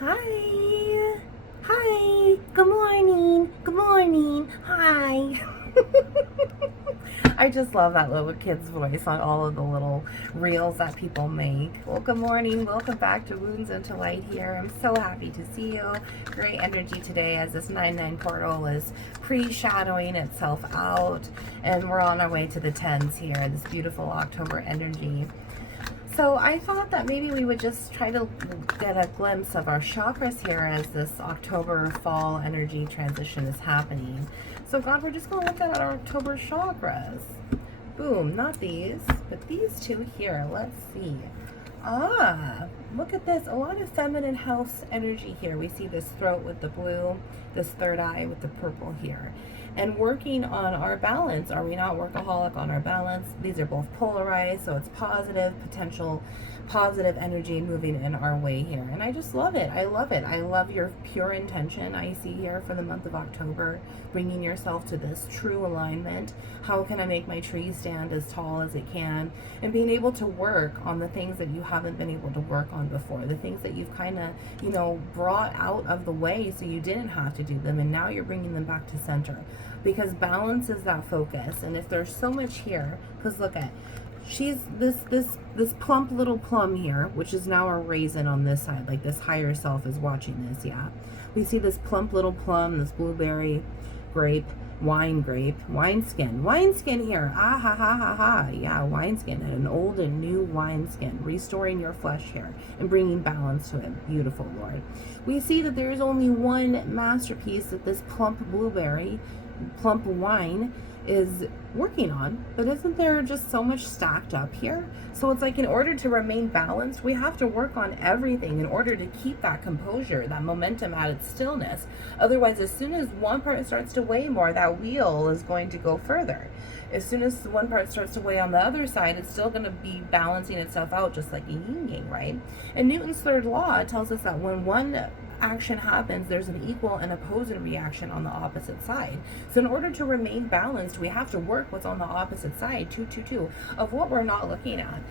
Hi. Hi. Good morning. Good morning. Hi. I just love that little kid's voice on all of the little reels that people make. Well, good morning. Welcome back to Wounds into Light here. I'm so happy to see you. Great energy today as this 9-9 portal is pre-shadowing itself out. And we're on our way to the 10s here, this beautiful October energy. So I thought that maybe we would just try to get a glimpse of our chakras here as this October fall energy transition is happening. So God, we're just going to look at our October chakras. Boom, not these, but these two here. Let's see. Ah, look at this. A lot of feminine house energy here. We see this throat with the blue, this third eye with the purple here. And working on our balance. Are we not workaholic on our balance? These are both polarized, so it's positive, potential positive energy moving in our way here. And I just love it. I love it. I love your pure intention I see here for the month of October, bringing yourself to this true alignment. How can I make my tree stand as tall as it can? And being able to work on the things that you haven't been able to work on before, the things that you've kind of, brought out of the way so you didn't have to do them, and now you're bringing them back to center. Because balance is that focus. And if there's so much here, because look at, she's this plump little plum here, which is now a raisin on this side, like this higher self is watching this. Yeah, we see this plump little plum, this blueberry, grape, wine skin here. Ah ha ha ha ha. Yeah, wineskin, and an old and new wineskin, restoring your flesh here and bringing balance to it. Beautiful, Lord. We see that there is only one masterpiece that this plump blueberry, plump wine is working on, but isn't there just so much stacked up here? So it's like, in order to remain balanced, we have to work on everything in order to keep that composure, that momentum at its stillness. Otherwise, as soon as one part starts to weigh more, that wheel is going to go further. As soon as one part starts to weigh on the other side, it's still going to be balancing itself out, just like a yin-yang, right? And Newton's third law tells us that when one action happens, there's an equal and opposing reaction on the opposite side. So in order to remain balanced, we have to work what's on the opposite side, of what we're not looking at.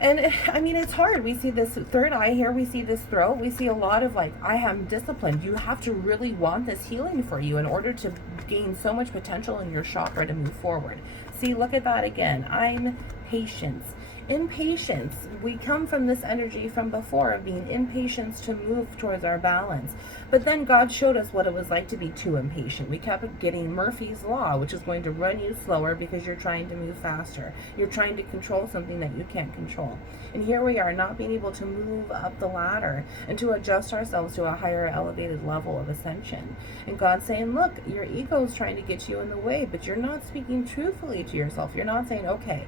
And I mean, it's hard. We see this third eye here. We see this throat. We see a lot of like, I am disciplined. You have to really want this healing for you in order to gain so much potential in your chakra to move forward. See, look at that again. I'm patience. Impatience. We come from this energy from before of being impatient to move towards our balance. But then God showed us what it was like to be too impatient. We kept getting Murphy's Law, which is going to run you slower because you're trying to move faster. You're trying to control something that you can't control. And here we are, not being able to move up the ladder and to adjust ourselves to a higher elevated level of ascension. And God's saying, look, your ego is trying to get you in the way, but you're not speaking truthfully to yourself. You're not saying, okay,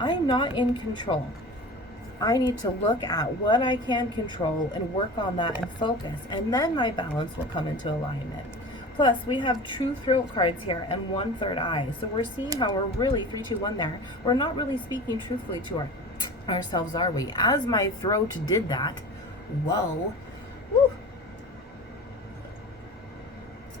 I'm not in control. I need to look at what I can control and work on that and focus, and then my balance will come into alignment. Plus, we have true throat cards here and one third eye. So we're seeing how we're really 3, 2, 1 there. We're not really speaking truthfully to ourselves, are we? As my throat did that, whoa, woo.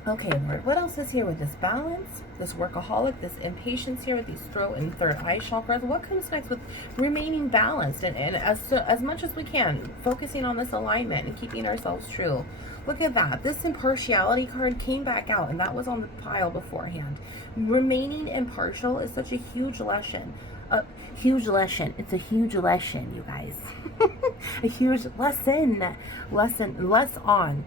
Okay, Lord, what else is here with this balance, this workaholic, this impatience here with these throat and third eye chakras? What comes next with remaining balanced and as much as we can, focusing on this alignment and keeping ourselves true? Look at that. This impartiality card came back out, and that was on the pile beforehand. Remaining impartial is such a huge lesson. Huge lesson. It's a huge lesson, you guys. A huge lesson. Less on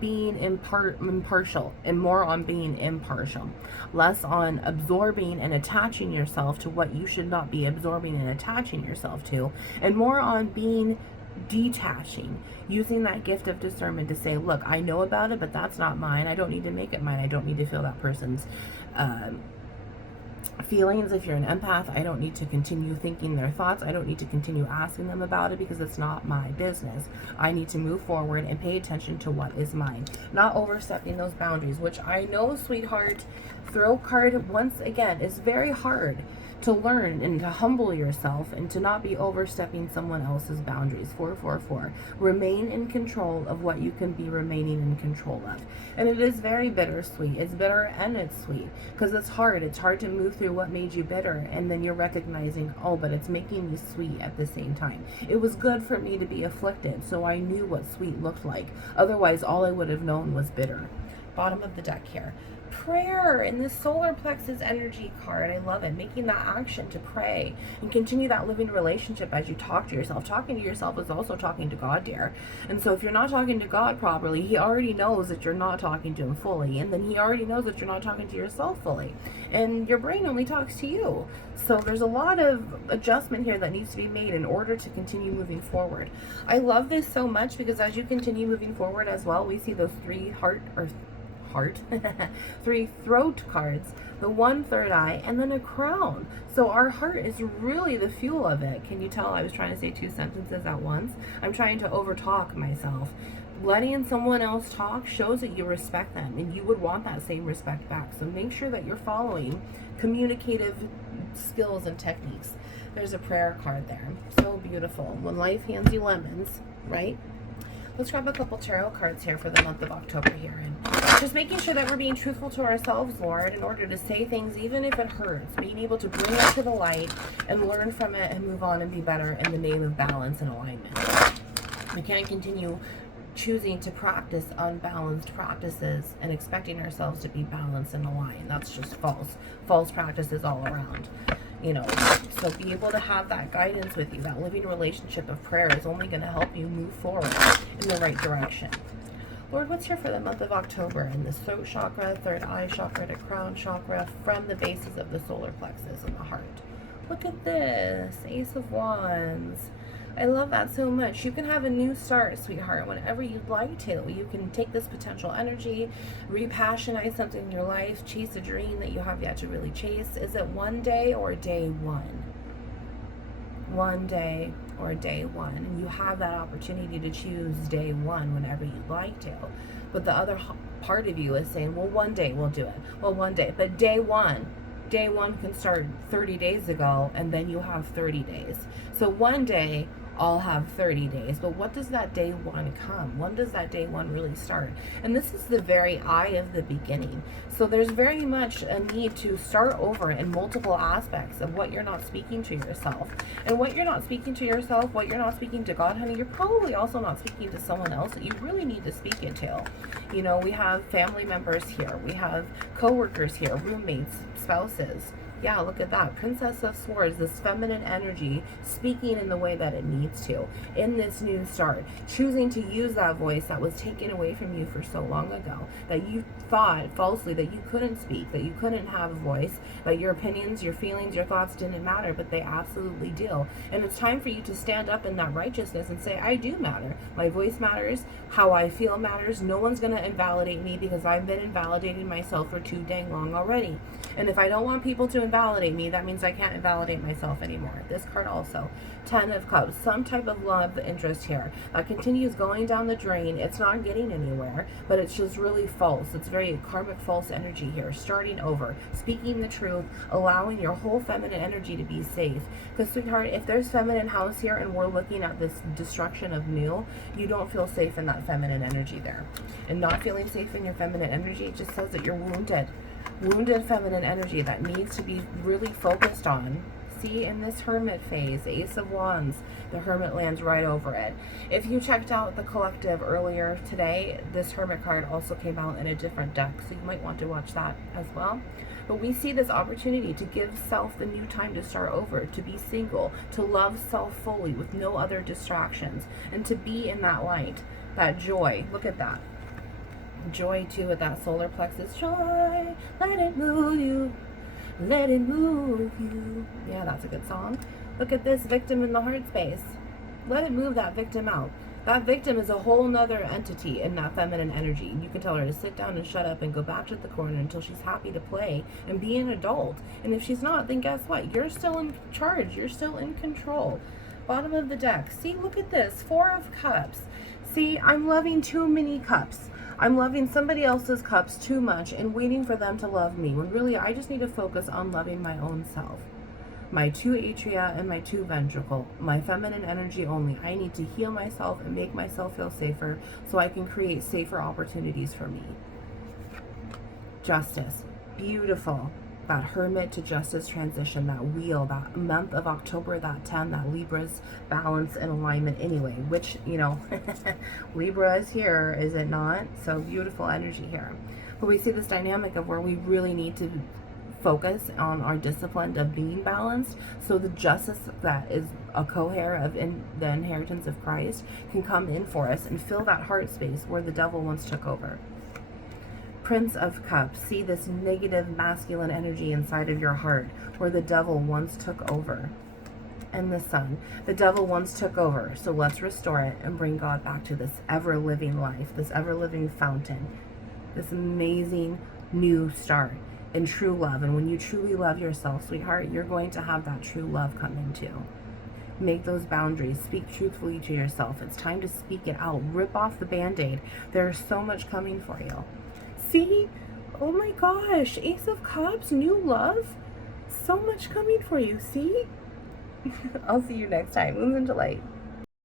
being impartial and more on being impartial. Less on absorbing and attaching yourself to what you should not be absorbing and attaching yourself to, and more on being detaching, using that gift of discernment to say, look, I know about it, but that's not mine. I don't need to make it mine. I don't need to feel that person's feelings. If you're an empath, I don't need to continue thinking their thoughts. I don't need to continue asking them about it because it's not my business. I need to move forward and pay attention to what is mine, not overstepping those boundaries, which I know, sweetheart, throat card, once again, is very hard to learn and to humble yourself and to not be overstepping someone else's boundaries. 444. Remain in control of what you can be remaining in control of. And it is very bittersweet. It's bitter and it's sweet because it's hard. It's hard to move through what made you bitter, and then you're recognizing, oh, but it's making me sweet at the same time. It was good for me to be afflicted, so I knew what sweet looked like. Otherwise, all I would have known was bitter. Bottom of the deck here. Prayer in this solar plexus energy card. I love it. Making that action to pray and continue that living relationship as you talk to yourself. Talking to yourself is also talking to God, dear. And so if you're not talking to God properly, he already knows that you're not talking to him fully. And then he already knows that you're not talking to yourself fully. And your brain only talks to you. So there's a lot of adjustment here that needs to be made in order to continue moving forward. I love this so much because as you continue moving forward as well, we see those three three throat cards, the one third eye, and then a crown. So our heart is really the fuel of it. Can you tell I was trying to say two sentences at once? I'm trying to overtalk myself. Letting someone else talk shows that you respect them, and you would want that same respect back. So make sure that you're following communicative skills and techniques. There's a prayer card there. So beautiful. When life hands you lemons, right? Let's grab a couple tarot cards here for the month of October here. And just making sure that we're being truthful to ourselves, Lord, in order to say things even if it hurts. Being able to bring it to the light and learn from it and move on and be better in the name of balance and alignment. We can't continue choosing to practice unbalanced practices and expecting ourselves to be balanced and aligned. That's just false. False practices all around. You know, so be able to have that guidance with you. That living relationship of prayer is only going to help you move forward in the right direction. Lord, what's here for the month of October in the throat chakra, third eye chakra to crown chakra, from the bases of the solar plexus and the heart? Look at this, Ace of Wands. I love that so much. You can have a new start, sweetheart, whenever you'd like to. You can take this potential energy, repassionize something in your life, chase a dream that you have yet to really chase. Is it one day or day one? One day or day one. And you have that opportunity to choose day one whenever you'd like to. But the other part of you is saying, well, one day we'll do it. Well, one day. But day one can start 30 days ago, and then you have 30 days. So one day I'll have 30 days, but what does that day one come? When does that day one really start? And this is the very eye of the beginning. So there's very much a need to start over in multiple aspects of what you're not speaking to yourself. And what you're not speaking to yourself, what you're not speaking to God, honey, you're probably also not speaking to someone else that you really need to speak it to. You know, we have family members here, we have co-workers here, roommates, spouses. Yeah, look at that. Princess of Swords, this feminine energy speaking in the way that it needs to in this new start. Choosing to use that voice that was taken away from you for so long ago, that you thought falsely that you couldn't speak, that you couldn't have a voice, that your opinions, your feelings, your thoughts didn't matter, but they absolutely do. And it's time for you to stand up in that righteousness and say, I do matter. My voice matters. How I feel matters. No one's going to invalidate me because I've been invalidating myself for too dang long already. And if I don't want people to invalidate me, that means I can't invalidate myself anymore. This card also, 10 of Cups, some type of love interest here that continues going down the drain. It's not getting anywhere, but it's just really false. It's very karmic false energy here, starting over, speaking the truth, allowing your whole feminine energy to be safe. Because, sweetheart, if there's feminine house here and we're looking at this destruction of new, you don't feel safe in that feminine energy there. And not feeling safe in your feminine energy just says that you're wounded. Wounded feminine energy that needs to be really focused on. See, in this hermit phase, Ace of Wands, the hermit lands right over it. If you checked out the collective earlier today, this hermit card also came out in a different deck, so you might want to watch that as well. But we see this opportunity to give self the new time to start over, to be single, to love self fully with no other distractions, and to be in that light, that joy. Look at that. Joy too with that solar plexus. Joy, let it move you. Let it move you. Yeah, that's a good song. Look at this victim in the heart space. Let it move that victim out. That victim is a whole nother entity in that feminine energy. You can tell her to sit down and shut up and go back to the corner until she's happy to play and be an adult. And if she's not, then guess what? You're still in charge. You're still in control. Bottom of the deck. See, look at this. 4 of Cups. See, I'm loving too many cups. I'm loving somebody else's cups too much and waiting for them to love me, when really I just need to focus on loving my own self. my 2 atria and my 2 ventricle, my feminine energy only. I need to heal myself and make myself feel safer so I can create safer opportunities for me. Justice, beautiful. That Hermit to Justice transition, that wheel, that month of October, that 10, that Libra's balance and alignment anyway, which, you know, Libra is here, is it not? So beautiful energy here. But we see this dynamic of where we really need to focus on our discipline of being balanced, so the justice that is a co-heir of the inheritance of Christ can come in for us and fill that heart space where the devil once took over. Prince of Cups, see this negative masculine energy inside of your heart where the devil once took over. And the Sun, the devil once took over, so let's restore it and bring God back to this ever-living life, this ever-living fountain, this amazing new start in true love. And when you truly love yourself, sweetheart, you're going to have that true love come in too. Make those boundaries. Speak truthfully to yourself. It's time to speak it out. Rip off the Band-Aid. There's so much coming for you. See? Oh my gosh. Ace of Cups, new love. So much coming for you. See? I'll see you next time. Wounds into Light.